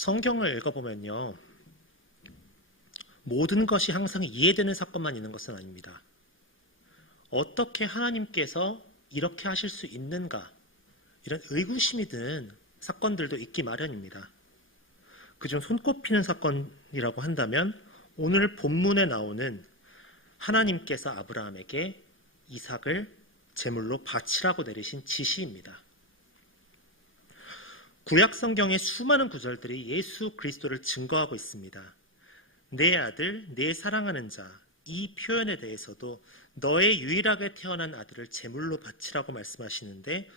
성경을 읽어보면요, 모든 것이 항상 이해되는 사건만 있는 것은 아닙니다. 어떻게 하나님께서 이렇게 하실 수 있는가, 이런 의구심이 드는 사건들도 있기 마련입니다. 그중 손꼽히는 사건이라고 한다면 오늘 본문에 나오는 하나님께서 아브라함에게 이삭을 제물로 바치라고 내리신 지시입니다. 구약 성경의 수많은 구절들이 예수 그리스도를 증거하고 있습니다. 내 아들, 내 사랑하는 자, 이 표현에 대해서도 너의 유일하게 태어난 아들을 제물로 바치라고 말씀하시는데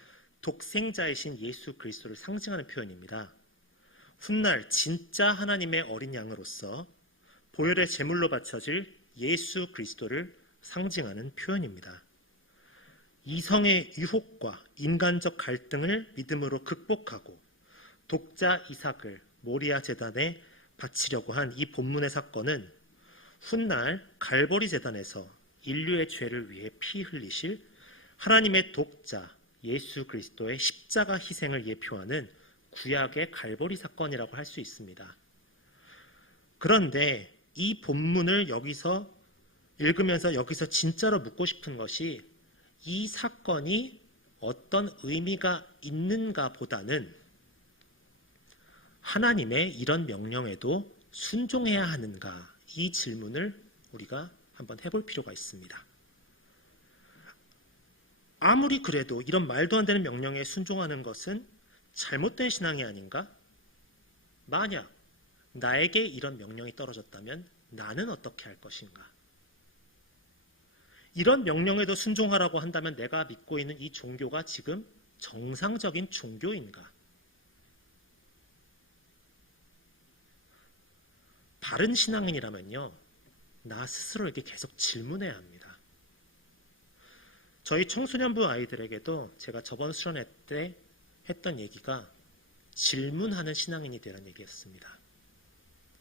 독생자이신 예수 그리스도를 상징하는 표현입니다. 훗날 진짜 하나님의 어린 양으로서 보혈의 제물로 바쳐질 예수 그리스도를 상징하는 표현입니다. 이성의 유혹과 인간적 갈등을 믿음으로 극복하고 독자 이삭을 모리아 제단에 바치려고 한 이 본문의 사건은 훗날 갈보리 제단에서 인류의 죄를 위해 피 흘리실 하나님의 독자 예수 그리스도의 십자가 희생을 예표하는 구약의 갈보리 사건이라고 할 수 있습니다. 그런데 이 본문을 여기서 읽으면서 여기서 진짜로 묻고 싶은 것이 이 사건이 어떤 의미가 있는가 보다는 하나님의 이런 명령에도 순종해야 하는가, 이 질문을 우리가 한번 해볼 필요가 있습니다. 아무리 그래도 이런 말도 안 되는 명령에 순종하는 것은 잘못된 신앙이 아닌가? 만약 나에게 이런 명령이 떨어졌다면 나는 어떻게 할 것인가? 이런 명령에도 순종하라고 한다면 내가 믿고 있는 이 종교가 지금 정상적인 종교인가? 바른 신앙인이라면요, 나 스스로에게 계속 질문해야 합니다. 저희 청소년부 아이들에게도 제가 저번 수련회 때 했던 얘기가 질문하는 신앙인이 되라는 얘기였습니다.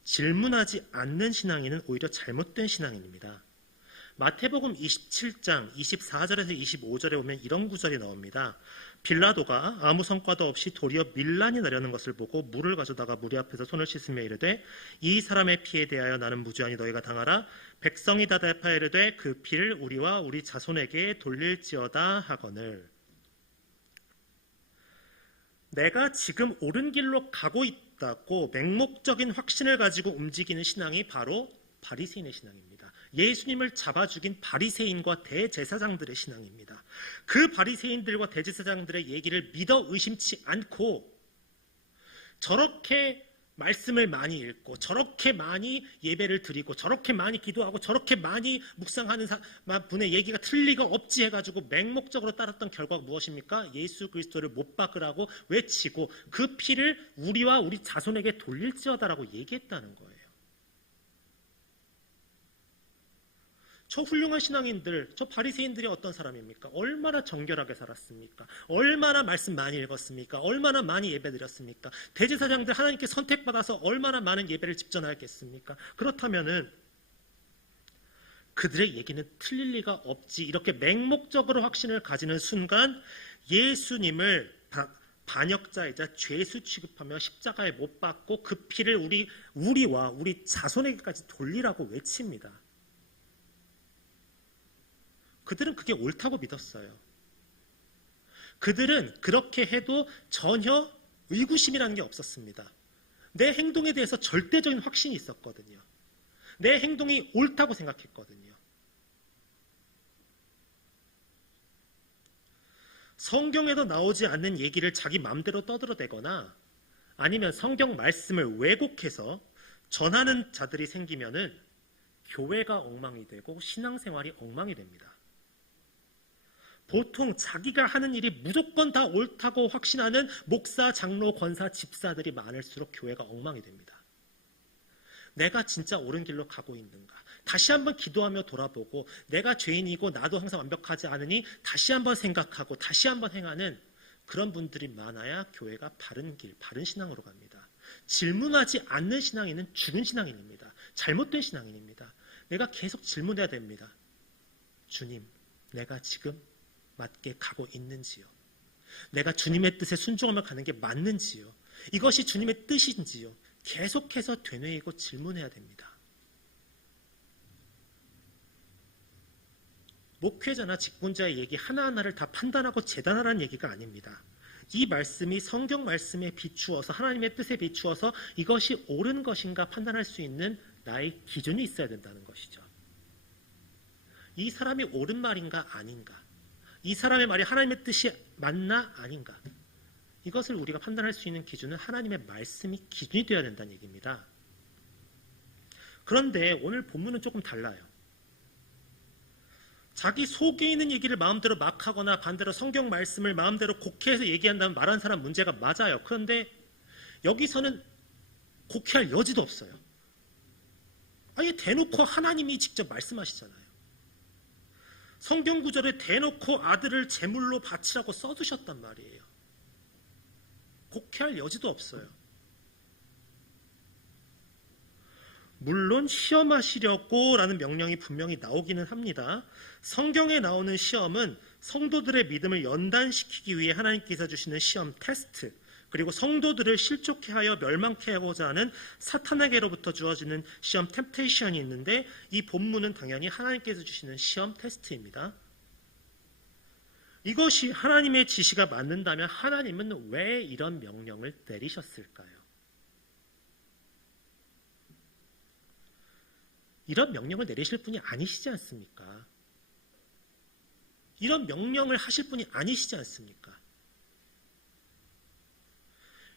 질문하지 않는 신앙인은 오히려 잘못된 신앙인입니다. 마태복음 27장 24절에서 25절에 보면 이런 구절이 나옵니다. 빌라도가 아무 성과도 없이 도리어 밀란이 나려는 것을 보고 물을 가져다가 무리 앞에서 손을 씻으며 이르되 이 사람의 피에 대하여 나는 무죄하니 너희가 당하라. 백성이 다 대파하여 이르되 그 피를 우리와 우리 자손에게 돌릴지어다 하거늘. 내가 지금 옳은 길로 가고 있다고 맹목적인 확신을 가지고 움직이는 신앙이 바로 바리새인의 신앙입니다. 예수님을 잡아 죽인 바리새인과 대제사장들의 신앙입니다. 그 바리새인들과 대제사장들의 얘기를 믿어 의심치 않고 저렇게 말씀을 많이 읽고 저렇게 많이 예배를 드리고 저렇게 많이 기도하고 저렇게 많이 묵상하는 분의 얘기가 틀릴 리가 없지 해가지고 맹목적으로 따랐던 결과가 무엇입니까? 예수 그리스도를 못 박으라고 외치고 그 피를 우리와 우리 자손에게 돌릴지어다라고 얘기했다는 거예요. 저 훌륭한 신앙인들, 저 바리새인들이 어떤 사람입니까? 얼마나 정결하게 살았습니까? 얼마나 말씀 많이 읽었습니까? 얼마나 많이 예배드렸습니까? 대제사장들 하나님께 선택받아서 얼마나 많은 예배를 집전하였겠습니까? 그렇다면은 그들의 얘기는 틀릴 리가 없지. 이렇게 맹목적으로 확신을 가지는 순간 예수님을 반역자이자 죄수 취급하며 십자가에 못 박고 그 피를 우리와 우리 자손에게까지 돌리라고 외칩니다. 그들은 그게 옳다고 믿었어요. 그들은 그렇게 해도 전혀 의구심이라는 게 없었습니다. 내 행동에 대해서 절대적인 확신이 있었거든요. 내 행동이 옳다고 생각했거든요. 성경에도 나오지 않는 얘기를 자기 마음대로 떠들어대거나 아니면 성경 말씀을 왜곡해서 전하는 자들이 생기면은 교회가 엉망이 되고 신앙생활이 엉망이 됩니다. 보통 자기가 하는 일이 무조건 다 옳다고 확신하는 목사, 장로, 권사, 집사들이 많을수록 교회가 엉망이 됩니다. 내가 진짜 옳은 길로 가고 있는가? 다시 한번 기도하며 돌아보고 내가 죄인이고 나도 항상 완벽하지 않으니 다시 한번 생각하고 다시 한번 행하는 그런 분들이 많아야 교회가 바른 길, 바른 신앙으로 갑니다. 질문하지 않는 신앙인은 죽은 신앙인입니다. 잘못된 신앙인입니다. 내가 계속 질문해야 됩니다. 주님, 내가 지금 맞게 가고 있는지요? 내가 주님의 뜻에 순종하며 가는 게 맞는지요? 이것이 주님의 뜻인지요? 계속해서 되뇌이고 질문해야 됩니다. 목회자나 직분자의 얘기 하나하나를 다 판단하고 재단하라는 얘기가 아닙니다. 이 말씀이 성경 말씀에 비추어서, 하나님의 뜻에 비추어서 이것이 옳은 것인가 판단할 수 있는 나의 기준이 있어야 된다는 것이죠. 이 사람이 옳은 말인가 아닌가, 이 사람의 말이 하나님의 뜻이 맞나 아닌가, 이것을 우리가 판단할 수 있는 기준은 하나님의 말씀이 기준이 되어야 된다는 얘기입니다. 그런데 오늘 본문은 조금 달라요. 자기 속에 있는 얘기를 마음대로 막 하거나 반대로 성경 말씀을 마음대로 곡해해서 얘기한다면 말하는 사람 문제가 맞아요. 그런데 여기서는 곡해할 여지도 없어요. 아예 대놓고 하나님이 직접 말씀하시잖아요. 성경 구절에 대놓고 아들을 제물로 바치라고 써두셨단 말이에요. 곡해할 여지도 없어요. 물론 시험하시려고 라는 명령이 분명히 나오기는 합니다. 성경에 나오는 시험은 성도들의 믿음을 연단시키기 위해 하나님께서 주시는 시험 테스트, 그리고 성도들을 실족해 하여 멸망케 하고자 하는 사탄에게로부터 주어지는 시험 템테이션이 있는데, 이 본문은 당연히 하나님께서 주시는 시험 테스트입니다. 이것이 하나님의 지시가 맞는다면 하나님은 왜 이런 명령을 내리셨을까요? 이런 명령을 내리실 분이 아니시지 않습니까? 이런 명령을 하실 분이 아니시지 않습니까?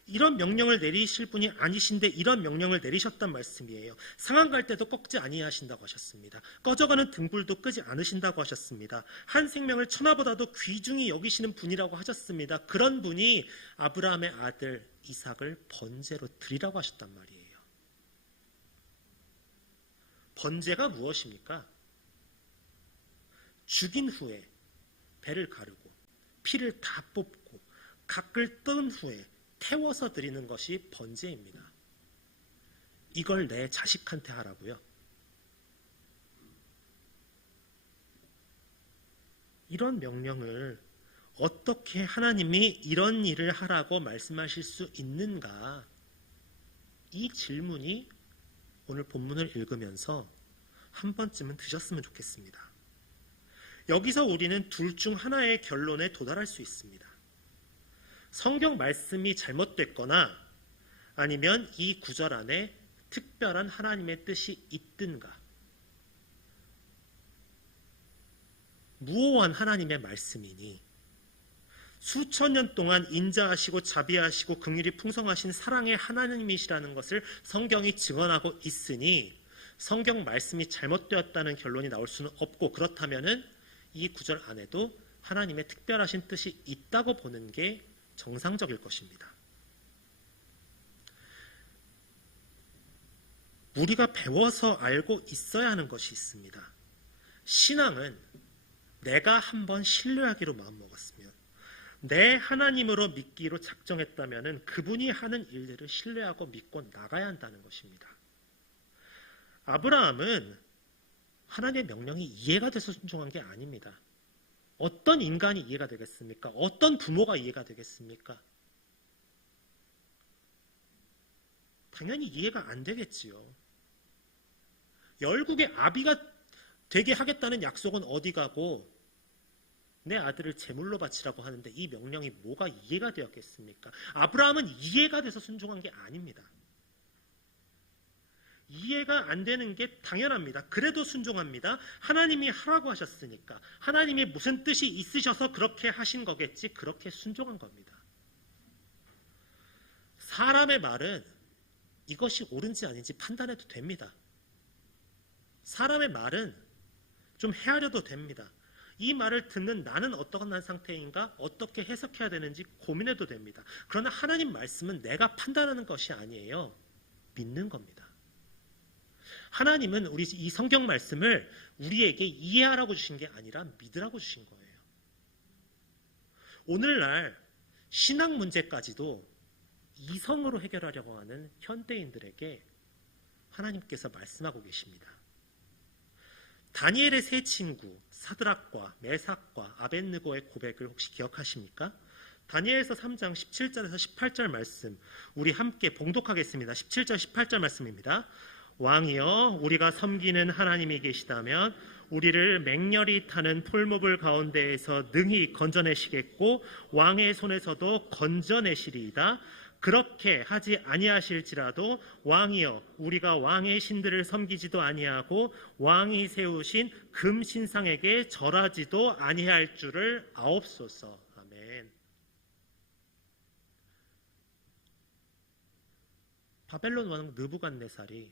이런 명령을 내리실 분이 아니신데 이런 명령을 내리셨단 말씀이에요. 상한 갈 때도 꺾지 아니하신다고 하셨습니다. 꺼져가는 등불도 끄지 않으신다고 하셨습니다. 한 생명을 천하보다도 귀중히 여기시는 분이라고 하셨습니다. 그런 분이 아브라함의 아들 이삭을 번제로 드리라고 하셨단 말이에요. 번제가 무엇입니까? 죽인 후에 배를 가르고 피를 다 뽑고 각을 뜬 후에 태워서 드리는 것이 번제입니다. 이걸 내 자식한테 하라고요? 이런 명령을 어떻게 하나님이 이런 일을 하라고 말씀하실 수 있는가? 이 질문이 오늘 본문을 읽으면서 한 번쯤은 드셨으면 좋겠습니다. 여기서 우리는 둘 중 하나의 결론에 도달할 수 있습니다. 성경 말씀이 잘못됐거나 아니면 이 구절 안에 특별한 하나님의 뜻이 있든가, 무오한 하나님의 말씀이니 수천 년 동안 인자하시고 자비하시고 긍휼이 풍성하신 사랑의 하나님이시라는 것을 성경이 증언하고 있으니 성경 말씀이 잘못되었다는 결론이 나올 수는 없고, 그렇다면은 이 구절 안에도 하나님의 특별하신 뜻이 있다고 보는 게 정상적일 것입니다. 우리가 배워서 알고 있어야 하는 것이 있습니다. 신앙은 내가 한번 신뢰하기로 마음먹었으면, 내 하나님으로 믿기로 작정했다면 그분이 하는 일들을 신뢰하고 믿고 나가야 한다는 것입니다. 아브라함은 하나님의 명령이 이해가 돼서 순종한 게 아닙니다. 어떤 인간이 이해가 되겠습니까? 어떤 부모가 이해가 되겠습니까? 당연히 이해가 안 되겠지요. 열국의 아비가 되게 하겠다는 약속은 어디 가고 내 아들을 제물로 바치라고 하는데 이 명령이 뭐가 이해가 되었겠습니까? 아브라함은 이해가 돼서 순종한 게 아닙니다. 이해가 안 되는 게 당연합니다. 그래도 순종합니다. 하나님이 하라고 하셨으니까, 하나님이 무슨 뜻이 있으셔서 그렇게 하신 거겠지, 그렇게 순종한 겁니다. 사람의 말은 이것이 옳은지 아닌지 판단해도 됩니다. 사람의 말은 좀 헤아려도 됩니다. 이 말을 듣는 나는 어떠한 상태인가, 어떻게 해석해야 되는지 고민해도 됩니다. 그러나 하나님 말씀은 내가 판단하는 것이 아니에요. 믿는 겁니다. 하나님은 우리 이 성경 말씀을 우리에게 이해하라고 주신 게 아니라 믿으라고 주신 거예요. 오늘날 신앙 문제까지도 이성으로 해결하려고 하는 현대인들에게 하나님께서 말씀하고 계십니다. 다니엘의 세 친구 사드락과 메삭과 아벳느고의 고백을 혹시 기억하십니까? 다니엘서 3장 17절에서 18절 말씀 우리 함께 봉독하겠습니다. 17절 18절 말씀입니다. 왕이여 우리가 섬기는 하나님이 계시다면 우리를 맹렬히 타는 풀무불 가운데에서 능히 건져내시겠고 왕의 손에서도 건져내시리이다. 그렇게 하지 아니하실지라도 왕이여 우리가 왕의 신들을 섬기지도 아니하고 왕이 세우신 금신상에게 절하지도 아니할 줄을 아옵소서. 아멘. 바벨론 왕 느부갓네살이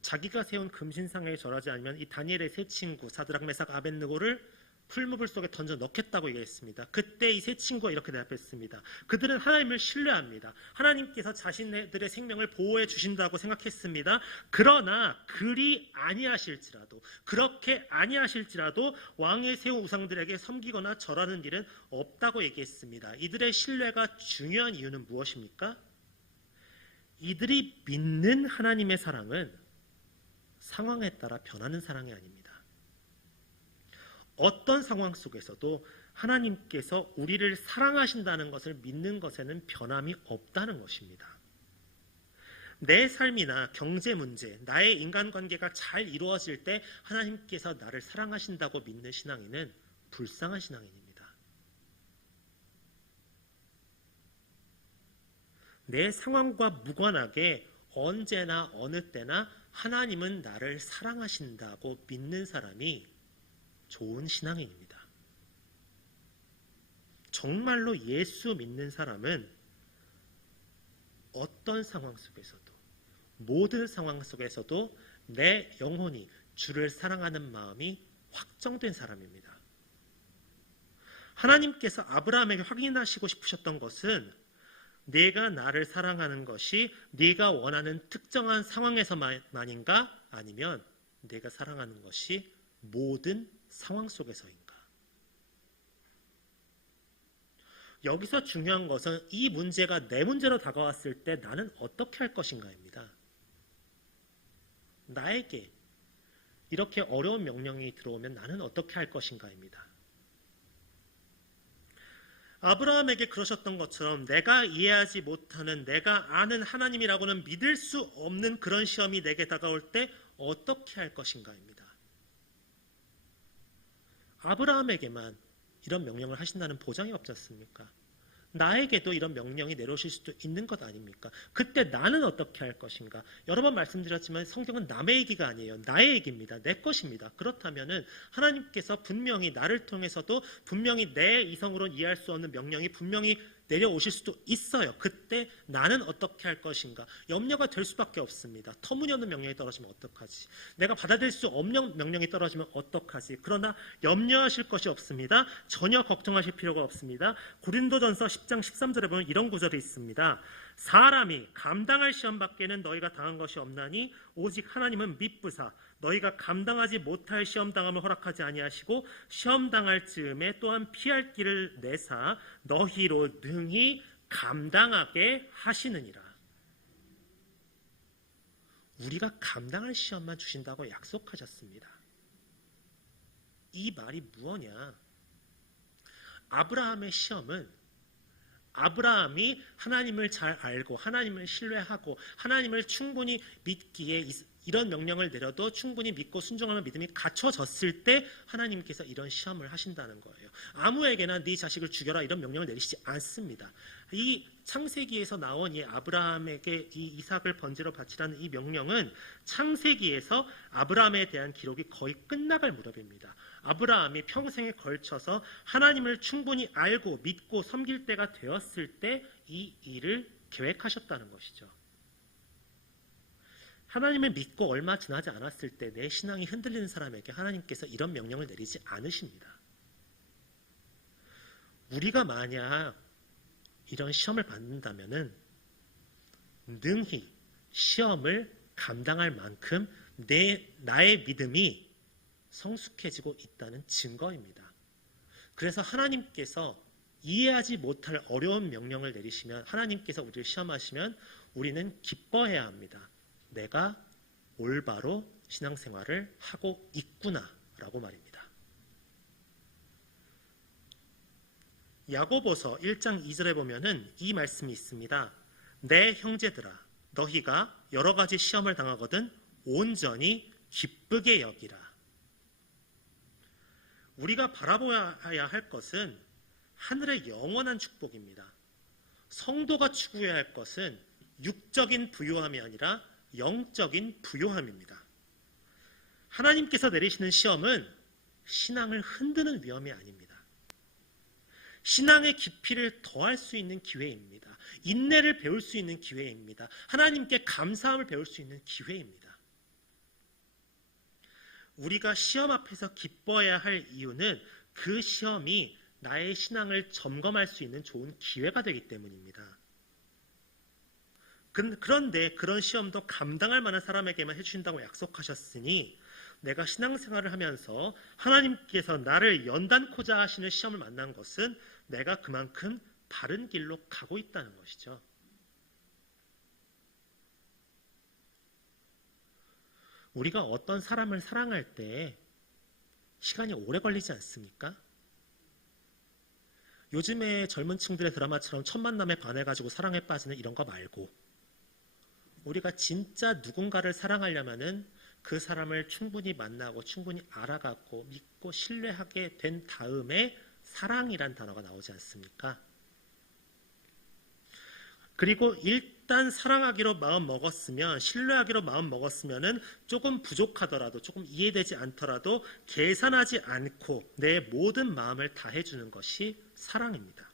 자기가 세운 금신상에 절하지 않으면 이 다니엘의 세 친구 사드락 메삭 아벳느고를 풀무불 속에 던져 넣겠다고 얘기했습니다. 그때 이 세 친구가 이렇게 대답했습니다. 그들은 하나님을 신뢰합니다. 하나님께서 자신들의 생명을 보호해 주신다고 생각했습니다. 그러나 그리 아니하실지라도 그렇게 아니하실지라도 왕의 세운 우상들에게 섬기거나 절하는 일은 없다고 얘기했습니다. 이들의 신뢰가 중요한 이유는 무엇입니까? 이들이 믿는 하나님의 사랑은 상황에 따라 변하는 사랑이 아닙니다. 어떤 상황 속에서도 하나님께서 우리를 사랑하신다는 것을 믿는 것에는 변함이 없다는 것입니다. 내 삶이나 경제 문제, 나의 인간관계가 잘 이루어질 때 하나님께서 나를 사랑하신다고 믿는 신앙인은 불쌍한 신앙인입니다. 내 상황과 무관하게 언제나 어느 때나 하나님은 나를 사랑하신다고 믿는 사람이 좋은 신앙인입니다. 정말로 예수 믿는 사람은 어떤 상황 속에서도 모든 상황 속에서도 내 영혼이 주를 사랑하는 마음이 확정된 사람입니다. 하나님께서 아브라함에게 확인하시고 싶으셨던 것은 내가 나를 사랑하는 것이 네가 원하는 특정한 상황에서만인가 아니면 내가 사랑하는 것이 모든 상황 속에서인가? 여기서 중요한 것은 이 문제가 내 문제로 다가왔을 때 나는 어떻게 할 것인가입니다. 나에게 이렇게 어려운 명령이 들어오면 나는 어떻게 할 것인가입니다. 아브라함에게 그러셨던 것처럼 내가 이해하지 못하는 내가 아는 하나님이라고는 믿을 수 없는 그런 시험이 내게 다가올 때 어떻게 할 것인가입니다. 아브라함에게만 이런 명령을 하신다는 보장이 없지 않습니까? 나에게도 이런 명령이 내려오실 수도 있는 것 아닙니까? 그때 나는 어떻게 할 것인가? 여러 번 말씀드렸지만 성경은 남의 얘기가 아니에요. 나의 얘기입니다. 내 것입니다. 그렇다면 하나님께서 분명히 나를 통해서도 분명히 내 이성으로는 이해할 수 없는 명령이 분명히 내려오실 수도 있어요. 그때 나는 어떻게 할 것인가? 염려가 될 수밖에 없습니다. 터무니없는 명령이 떨어지면 어떡하지? 내가 받아들일 수 없는 명령이 떨어지면 어떡하지? 그러나 염려하실 것이 없습니다. 전혀 걱정하실 필요가 없습니다. 고린도전서 10장 13절에 보면 이런 구절이 있습니다. 사람이 감당할 시험 밖에는 너희가 당한 것이 없나니 오직 하나님은 미쁘사 너희가 감당하지 못할 시험 당함을 허락하지 아니하시고 시험 당할 즈음에 또한 피할 길을 내사 너희로 능히 감당하게 하시느니라. 우리가 감당할 시험만 주신다고 약속하셨습니다. 이 말이 무엇이냐? 아브라함의 시험은 아브라함이 하나님을 잘 알고 하나님을 신뢰하고 하나님을 충분히 믿기에 이런 명령을 내려도 충분히 믿고 순종하면 믿음이 갖춰졌을 때 하나님께서 이런 시험을 하신다는 거예요. 아무에게나 네 자식을 죽여라 이런 명령을 내리시지 않습니다. 이 창세기에서 나온 이 아브라함에게 이 이삭을 번제로 바치라는 이 명령은 창세기에서 아브라함에 대한 기록이 거의 끝나갈 무렵입니다. 아브라함이 평생에 걸쳐서 하나님을 충분히 알고 믿고 섬길 때가 되었을 때 이 일을 계획하셨다는 것이죠. 하나님을 믿고 얼마 지나지 않았을 때 내 신앙이 흔들리는 사람에게 하나님께서 이런 명령을 내리지 않으십니다. 우리가 만약 이런 시험을 받는다면 능히 시험을 감당할 만큼 나의 믿음이 성숙해지고 있다는 증거입니다. 그래서 하나님께서 이해하지 못할 어려운 명령을 내리시면 하나님께서 우리를 시험하시면 우리는 기뻐해야 합니다. 내가 올바로 신앙생활을 하고 있구나라고 말입니다. 야고보서 1장 2절에 보면은 이 말씀이 있습니다. 내 형제들아 너희가 여러 가지 시험을 당하거든 온전히 기쁘게 여기라. 우리가 바라보아야 할 것은 하늘의 영원한 축복입니다. 성도가 추구해야 할 것은 육적인 부요함이 아니라 영적인 부요함입니다. 하나님께서 내리시는 시험은 신앙을 흔드는 위험이 아닙니다. 신앙의 깊이를 더할 수 있는 기회입니다. 인내를 배울 수 있는 기회입니다. 하나님께 감사함을 배울 수 있는 기회입니다. 우리가 시험 앞에서 기뻐해야 할 이유는 그 시험이 나의 신앙을 점검할 수 있는 좋은 기회가 되기 때문입니다. 그런데 그런 시험도 감당할 만한 사람에게만 해주신다고 약속하셨으니 내가 신앙생활을 하면서 하나님께서 나를 연단코자 하시는 시험을 만난 것은 내가 그만큼 바른 길로 가고 있다는 것이죠. 우리가 어떤 사람을 사랑할 때 시간이 오래 걸리지 않습니까? 요즘에 젊은 층들의 드라마처럼 첫 만남에 반해가지고 사랑에 빠지는 이런 거 말고 우리가 진짜 누군가를 사랑하려면은 그 사람을 충분히 만나고 충분히 알아가고 믿고 신뢰하게 된 다음에 사랑이란 단어가 나오지 않습니까? 그리고 일단 사랑하기로 마음 먹었으면, 신뢰하기로 마음 먹었으면은 조금 부족하더라도, 조금 이해되지 않더라도 계산하지 않고 내 모든 마음을 다해주는 것이 사랑입니다.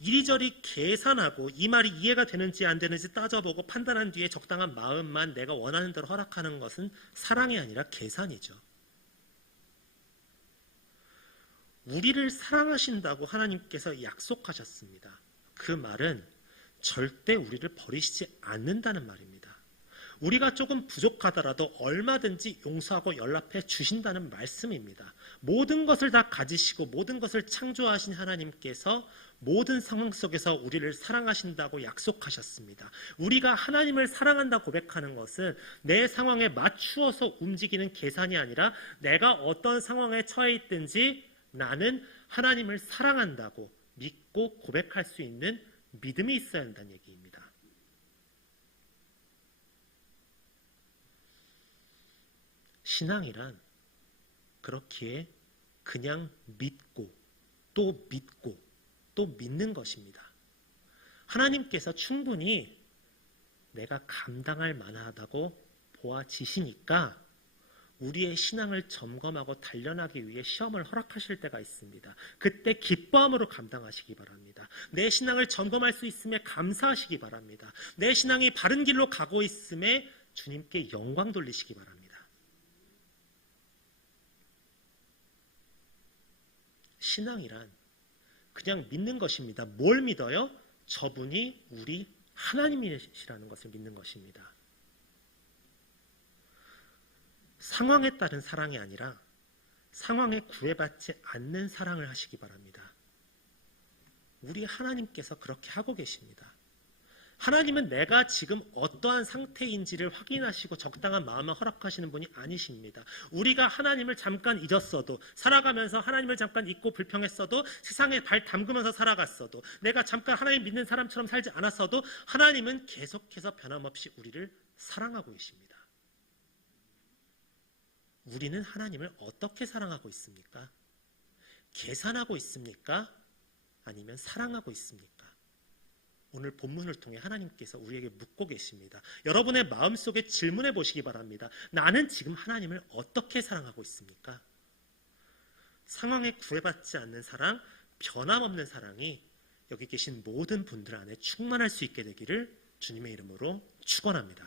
이리저리 계산하고 이 말이 이해가 되는지 안 되는지 따져보고 판단한 뒤에 적당한 마음만 내가 원하는 대로 허락하는 것은 사랑이 아니라 계산이죠. 우리를 사랑하신다고 하나님께서 약속하셨습니다. 그 말은 절대 우리를 버리시지 않는다는 말입니다. 우리가 조금 부족하더라도 얼마든지 용서하고 연락해 주신다는 말씀입니다. 모든 것을 다 가지시고 모든 것을 창조하신 하나님께서 모든 상황 속에서 우리를 사랑하신다고 약속하셨습니다. 우리가 하나님을 사랑한다 고백하는 것은 내 상황에 맞추어서 움직이는 계산이 아니라 내가 어떤 상황에 처해 있든지 나는 하나님을 사랑한다고 믿고 고백할 수 있는 믿음이 있어야 한다는 얘기입니다. 신앙이란 그렇기에 그냥 믿고 또 믿고 또 믿는 것입니다. 하나님께서 충분히 내가 감당할 만하다고 보아지시니까 우리의 신앙을 점검하고 단련하기 위해 시험을 허락하실 때가 있습니다. 그때 기뻐함으로 감당하시기 바랍니다. 내 신앙을 점검할 수 있음에 감사하시기 바랍니다. 내 신앙이 바른 길로 가고 있음에 주님께 영광 돌리시기 바랍니다. 신앙이란 그냥 믿는 것입니다. 뭘 믿어요? 저분이 우리 하나님이시라는 것을 믿는 것입니다. 상황에 따른 사랑이 아니라 상황에 구애받지 않는 사랑을 하시기 바랍니다. 우리 하나님께서 그렇게 하고 계십니다. 하나님은 내가 지금 어떠한 상태인지를 확인하시고 적당한 마음을 허락하시는 분이 아니십니다. 우리가 하나님을 잠깐 잊었어도, 살아가면서 하나님을 잠깐 잊고 불평했어도, 세상에 발 담그면서 살아갔어도, 내가 잠깐 하나님 믿는 사람처럼 살지 않았어도 하나님은 계속해서 변함없이 우리를 사랑하고 계십니다. 우리는 하나님을 어떻게 사랑하고 있습니까? 계산하고 있습니까? 아니면 사랑하고 있습니까? 오늘 본문을 통해 하나님께서 우리에게 묻고 계십니다. 여러분의 마음속에 질문해 보시기 바랍니다. 나는 지금 하나님을 어떻게 사랑하고 있습니까? 상황에 구애받지 않는 사랑, 변함없는 사랑이 여기 계신 모든 분들 안에 충만할 수 있게 되기를 주님의 이름으로 축원합니다.